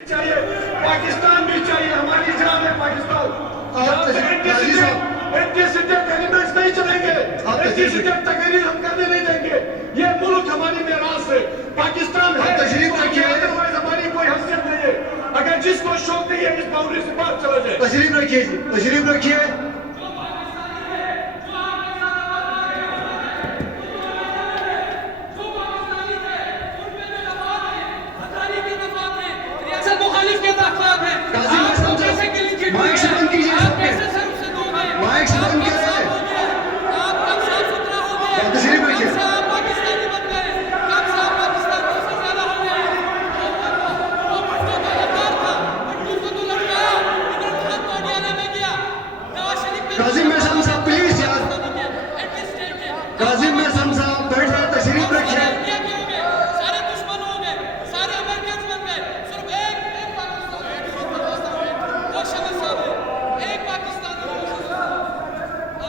چاہیے پاکستان بھی چاہیے ہماری جان ہے پاکستان ایلیمنٹس نہیں چلیں گے تقریر ہم کرنے نہیں دیں گے یہ ملک ہماری میراث ہے پاکستان ہے ہماری کوئی حیثیت نہیں ہے اگر جس کو شوق نہیں ہے اس باؤنڈری سے باہر چلا جائے تشریف رکھیے